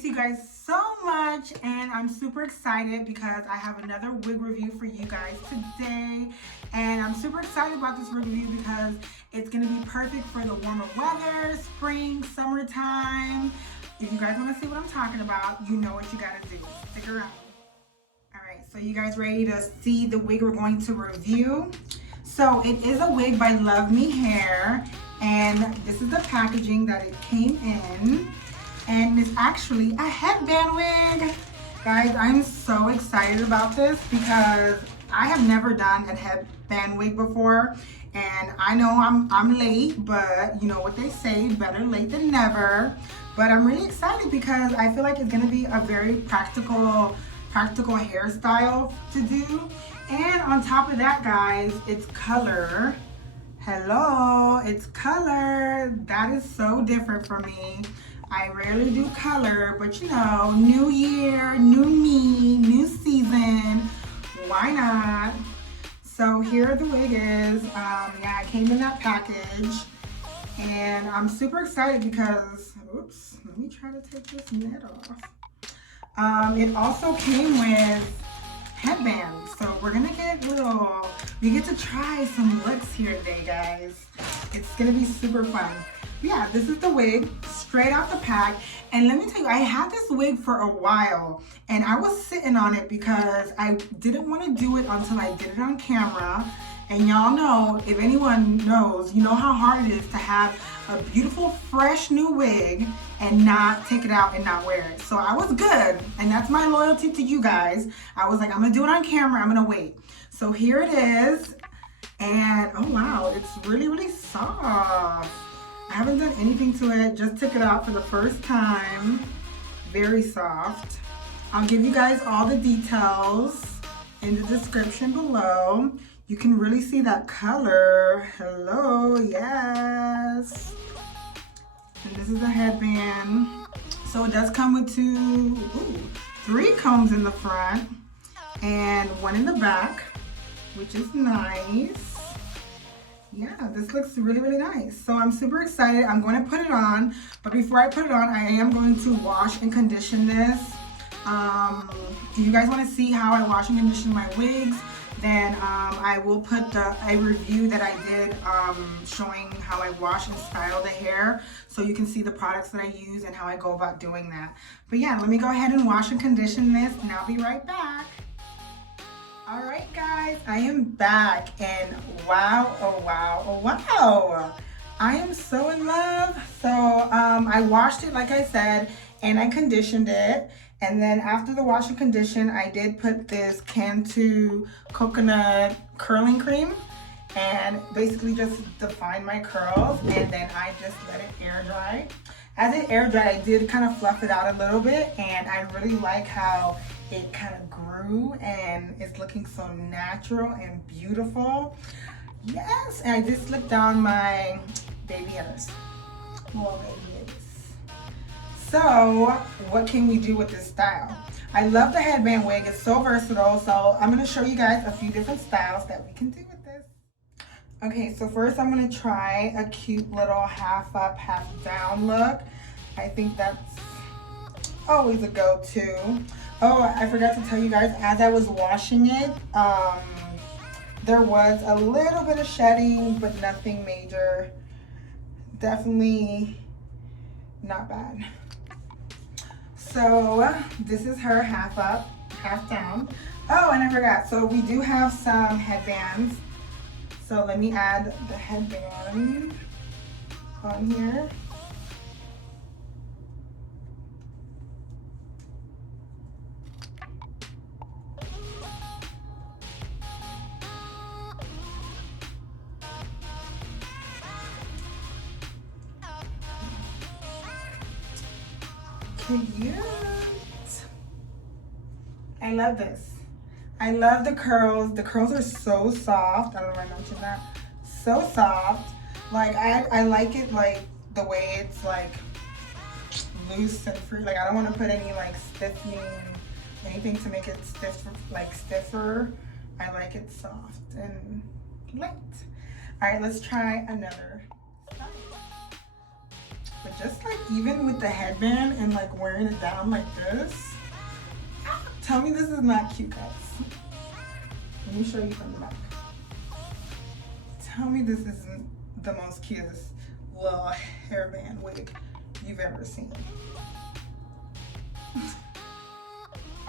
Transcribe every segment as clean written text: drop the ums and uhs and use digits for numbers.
miss you guys so much, and I'm super excited because I have another wig review for you guys today. And I'm super excited about this review because it's going to be perfect for the warmer weather, spring, summertime. If you guys want to see what I'm talking about, you know what you got to do. Stick around. Alright, so you guys ready to see the wig we're going to review? So it is a wig by Luvme Hair, and this is the packaging that it came in. And it's actually a headband wig. Guys, I'm so excited about this because I have never done a headband wig before. And I know I'm late, but you know what they say, better late than never. But I'm really excited because I feel like it's gonna be a very practical hairstyle to do. And on top of that, guys, it's color. Hello, it's color. That is so different for me. I rarely do color, but you know, new year, new me, new season, why not? So here the wig is. Yeah, it came in that package, and I'm super excited because, oops, let me try to take this net off. It also came with headbands, so we're gonna we get to try some looks here today, guys. It's gonna be super fun. Yeah, this is the wig straight out the pack, and let me tell you, I had this wig for a while and I was sitting on it because I didn't want to do it until I did it on camera. And y'all know, if anyone knows, you know how hard it is to have a beautiful fresh new wig and not take it out and not wear it. So I was good, and that's my loyalty to you guys. I was like, I'm gonna do it on camera, I'm gonna wait. So here it is, and oh wow, it's really soft. I haven't done anything to it, just took it out for the first time. Very soft. I'll give you guys all the details in the description below. You can really see that color. Hello, yes. And this is the headband. So it does come with three combs in the front and one in the back, which is nice. Yeah, this looks really nice. So I'm super excited. I'm going to put it on, but before I put it on, I am going to wash and condition this. If you guys want to see how I wash and condition my wigs, then I will put a review that I did showing how I wash and style the hair, so you can see the products that I use and how I go about doing that. But yeah, let me go ahead and wash and condition this, and I'll be right back. All right, guys, I am back, and wow, oh wow, oh wow. I am so in love. So I washed it, like I said, and I conditioned it. And then after the wash and condition, I did put this Cantu coconut curling cream and basically just define my curls, and then I just let it air dry. As it air dried, I did kind of fluff it out a little bit, and I really like how it kind of grew and it's looking so natural and beautiful. Yes, and I just slicked down my baby hairs. More baby hairs. So what can we do with this style? I love the headband wig. It's so versatile. So I'm going to show you guys a few different styles that we can do with this. Okay, so first I'm going to try a cute little half up, half down look. I think that's always a go-to. Oh, I forgot to tell you guys, as I was washing it, there was a little bit of shedding, but nothing major. Definitely not bad. So this is her half up, half down. Oh, and I forgot, so we do have some headbands. So let me add the headband on here. Cute. I love this. I love the curls. The curls are so soft. I don't know if I mentioned that. So soft. Like I like it like the way it's like loose and free. Like I don't want to put any like stiffening, anything to make it stiff, like stiffer. I like it soft and light. All right, let's try another style. But just like even with the headband and like wearing it down like this, tell me this is not cute, guys. Let me show you from the back. Tell me this isn't the most cutest little hairband wig you've ever seen.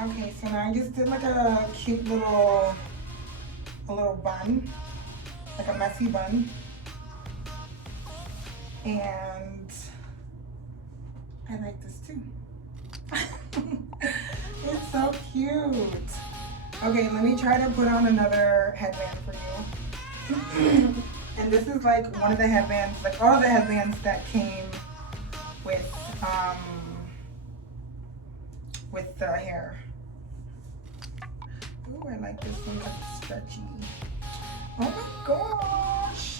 Okay, so now I just did like a cute little bun, like a messy bun. And I like this too. It's so cute. Okay, let me try to put on another headband for you. And this is like one of the headbands, like all of the headbands that came with the hair. Ooh, I like this one because it's stretchy. Oh my gosh.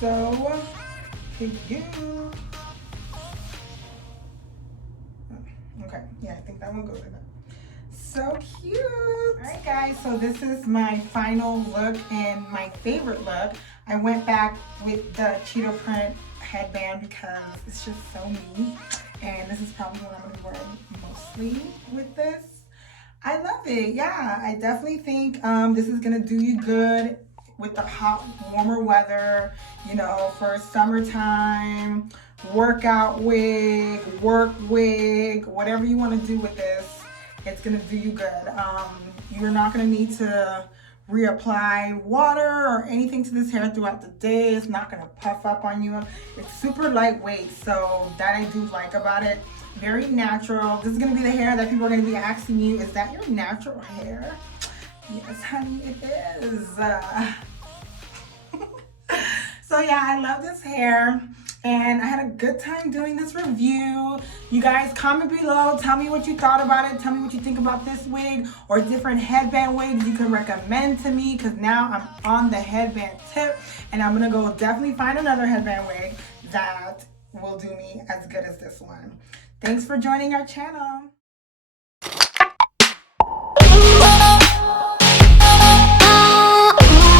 So cute. Okay, yeah, I think that one goes in there. So cute. All right, guys, so this is my final look and my favorite look. I went back with the cheetah print headband because it's just so me, and this is probably what I'm gonna be wearing mostly with this. I love it. Yeah, I definitely think this is gonna do you good with the hot, warmer weather, you know, for summertime, workout wig, work wig, whatever you want to do with this, it's gonna do you good. You're not gonna need to reapply water or anything to this hair throughout the day. It's not gonna puff up on you. It's super lightweight, so that I do like about it. Very natural. This is gonna be the hair that people are gonna be asking you, is that your natural hair? Yes, honey, it is. So yeah, I love this hair. And I had a good time doing this review. You guys comment below, tell me what you thought about it. Tell me what you think about this wig or different headband wigs you can recommend to me, because now I'm on the headband tip and I'm gonna go definitely find another headband wig that will do me as good as this one. Thanks for joining our channel.